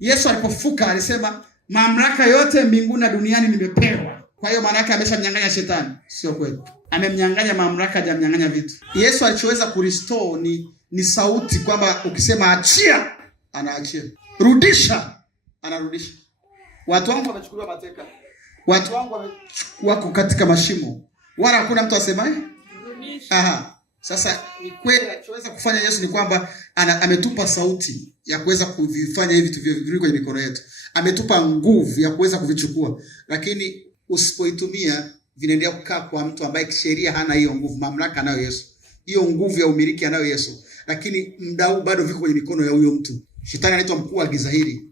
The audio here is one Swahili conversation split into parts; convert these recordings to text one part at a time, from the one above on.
Yesu alipofuka alisema mamlaka yote mbinguni na duniani nimepewa. Kwa hiyo maana yake ameshamnyang'anya shetani? Sio kweli. Amemnyang'anya mamlaka, hajamnyang'anya vitu. Yesu alichoweza kurestore ni sauti, kwamba ukisema achia, anaachia. Rudisha, anarudisha. Watu wangu wamechukuliwa mateka. Watu wangu wako katika mashimo. Wala hakuna mtu asemaye rudisha. Aha. Sasa ni kweli alichoweza kufanya Yesu ni kwamba ametupa sauti ya kuweza kuvifanya hivi vitu virudi kwenye mikono yetu. Ametupa nguvu ya kuweza kuvichukua, lakini usipoitumia vinaendelea kukaa kwa mtu ambaye kisheria hana hiyo nguvu. Mamlaka anayo Yesu, hiyo nguvu ya umiliki anayo Yesu, lakini mdau bado viko kwenye mikono ya huyo mtu. Shetani anaitwa mkuu wa giza hili.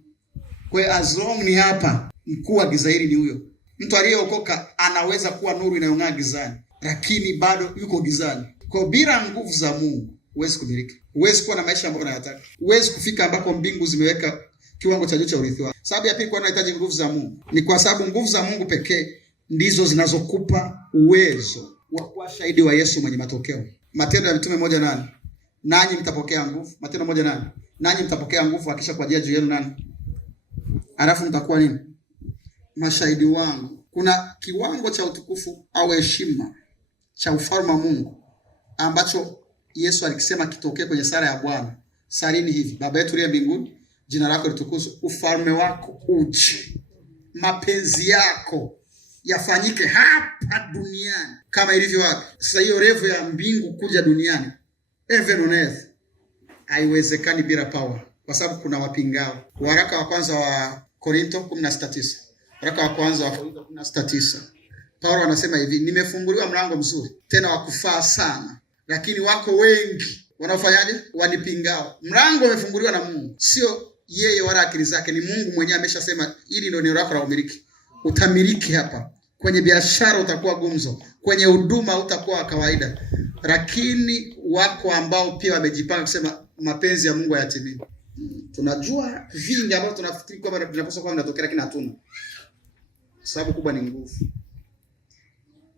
Kwa hiyo as long ni hapa, mkuu wa giza hili ni huyo. Mtu aliyeokoka anaweza kuwa nuru inayong'aa gizani, lakini bado yuko gizani. Kwa bila nguvu za Mungu huwezi kumiliki. Huwezi kuwa na maisha ambayo unayataka. Huwezi kufika ambako mbingu zimeweka kiwango cha juu cha urithi wako. Sababu ya pili kwa nini unahitaji nguvu za Mungu ni kwa sababu nguvu za Mungu pekee ndizo zinazokupa uwezo wa kuwa shahidi wa Yesu mwenye matokeo. Matendo ya Mitume 1:8. Nanyi mtapokea nguvu. Matendo 1:8. Nanyi mtapokea nguvu akisha kwa juu yenu nani? Alafu mtakuwa nini? Mashahidi wangu. Kuna kiwango cha utukufu au heshima cha ufalme wa Mungu ambacho Yesu alikisema kitokee kwenye sala ya Bwana. Salini hivi: Baba yetu uliye mbinguni, jina lako litukuzwe, ufalme wako uje, mapenzi yako yafanyike hapa duniani kama ilivyo wapi. Sasa hiyo revu ya mbingu kuja duniani, heaven on earth, haiwezekani bila power, kwa sababu kuna wapingao. Waraka wa kwanza wa Korinto 16:9. Waraka wa kwanza wa Korinto 16:9. Paulo anasema hivi: nimefunguliwa mlango mzuri tena wa kufaa sana, lakini wako wengi wanaofanyaje? Wanipingao. Mlango umefunguliwa na Mungu, sio yeye wala akili zake. Ni Mungu mwenyewe ameshasema hili ndio eneo lako la umiliki. Utamiliki hapa. Kwenye biashara utakuwa gumzo, kwenye huduma utakuwa kawaida. Lakini wako ambao pia wamejipanga kusema mapenzi ya Mungu hayatimii. Tunajua vingi ambavyo tunafikiri kwamba vinapaswa kuwa vinatokea, lakini hatuna. Sababu kubwa ni nguvu.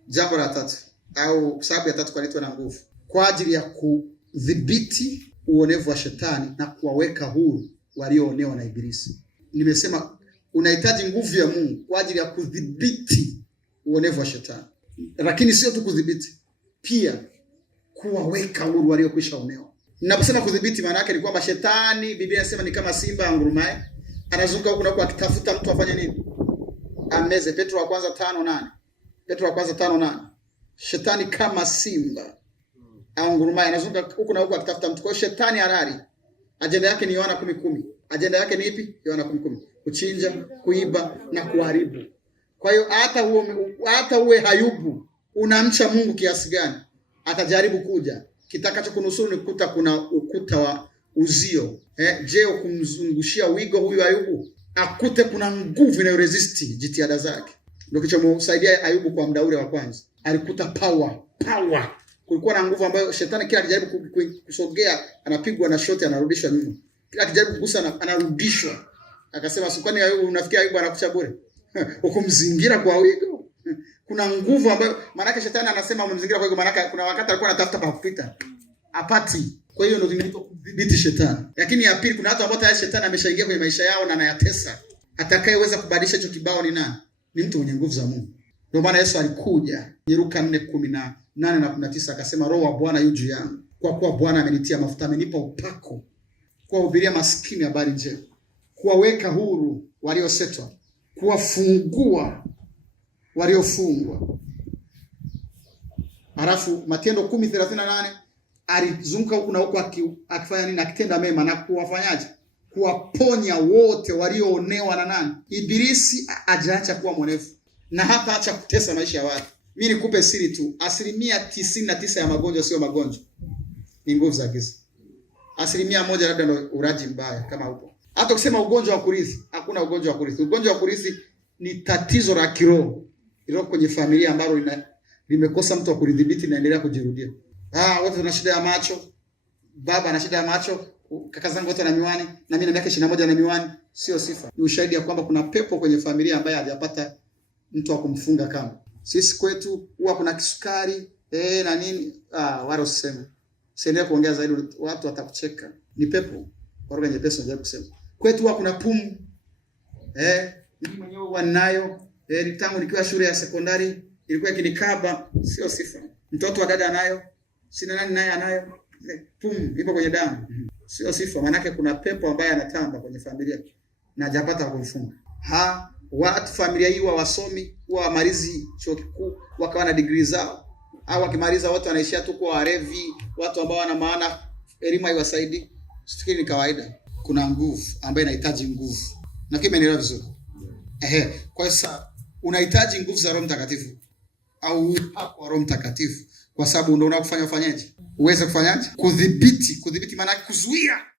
Jambo la tatu au sababu ya tatu kwa nini tuna nguvu: kwa ajili ya kudhibiti uonevu wa shetani na kuwaweka huru walioonewa na ibilisi. Nimesema unahitaji nguvu ya Mungu kwa ajili ya kudhibiti uonevu wa shetani, lakini sio tu kudhibiti, pia kuwaweka huru waliokwisha onewa. Ninaposema kudhibiti, maana yake ni kwamba shetani, Biblia inasema ni kama simba angurumaye, anazunguka huko na huko akitafuta mtu afanye nini? Ameze. Petro wa kwanza 5:8. Petro wa kwanza 5:8. Shetani kama simba angurumaye, anazunguka huko na huko akitafuta mtu. Kwa shetani halali, ajenda yake ni Yohana 10:10. Ajenda yake ni ipi? Yohana 10:10. Kuchinja, kuiba na kuharibu. Kwa hiyo hata uwe Hayubu, unamcha Mungu kiasi gani, atajaribu kuja. Kitakacho kunusuru ni kukuta kuna ukuta wa uzio. Je, ukumzungushia wigo huyu Ayubu? Akute kuna nguvu inayoresist jitihada zake. Ndio kilichomsaidia Ayubu kwa muda ule wa kwanza. Alikuta power. Kulikuwa na nguvu ambayo shetani kila akijaribu kusogea anapigwa na shoti, anarudishwa nyuma. Kila akijaribu kugusa anarudishwa. Akasema kwani Ayubu unafikia Ayubu anakucha bure? Ukumzingira kwa wigo. Kuna nguvu ambayo maana yake shetani anasema umemzingira kwa wigo, maana yake kuna wakati alikuwa anatafuta pa kupita. Apati. Kwa hiyo ndio inaitwa kudhibiti shetani. Lakini ya pili, kuna watu ambao tayari shetani ameshaingia kwenye maisha yao na anayatesa. Atakayeweza kubadilisha hicho kibao ni nani? Ni mtu mwenye nguvu za Mungu. Ndio maana Yesu alikuja, Luka 4:18 na 19, akasema Roho wa Bwana yu juu yangu, kwa kuwa Bwana amenitia mafuta, amenipa upako kuwahubiria maskini habari njema, kuwaweka huru waliosetwa, kuwafungua waliofungwa. Halafu Matendo 10:38, alizunguka huku na huku akifanya nini? Akitenda mema na kuwafanyaje? Kuwaponya wote walioonewa na nani? Ibilisi. Hajaacha kuwa mwonevu na hata acha kutesa maisha ya watu. Mimi nikupe siri tu, 99% ya magonjwa sio magonjwa, ni nguvu za giza. 1% labda ndio uraji mbaya kama upo. Hata ukisema ugonjwa wa kurithi, hakuna ugonjwa wa kurithi. Ugonjwa wa kurithi ni tatizo la kiroho. Kiroho kwenye familia ambalo limekosa mtu wa kulidhibiti na endelea kujirudia. Wote tuna shida ya macho. Baba ana shida ya macho, kaka zangu wote na miwani, na mimi na miaka 21 na miwani. Sio sifa. Ni ushahidi ya kwamba kuna pepo kwenye familia ambaye hajapata mtu wa kumfunga kama. Sisi kwetu huwa kuna kisukari, na nini? Wala usiseme. Siendelee kuongea zaidi, watu watakucheka. Ni pepo. Kwa lugha nyepesi najaribu kusema. Kwetu huwa kuna pumu. Mimi mwenyewe huwa ninayo. Tangu nikiwa shule ya sekondari ilikuwa ikinikaba, sio sifa. Mtoto wa dada anayo, sina nani naye anayo. Pumu ipo kwenye damu. Sio sifa, maana yake kuna pepo ambaye anatamba kwenye familia na hajapata kumfunga. Watu familia hii wa wasomi, huwa wamalizi chuo kikuu, wakawa na degree zao. Au wakimaliza watu wanaishia tu kwa warevi, watu ambao wana maana elimu haiwasaidii. Sifikiri ni kawaida. Kuna nguvu ambayo inahitaji nguvu. Na kama nielewa vizuri. Kwa sasa unahitaji nguvu za Roho Mtakatifu au upako wa Roho Mtakatifu, kwa sababu ndio unakufanya ufanyaje? Uweze kufanyaje? Kudhibiti maana kuzuia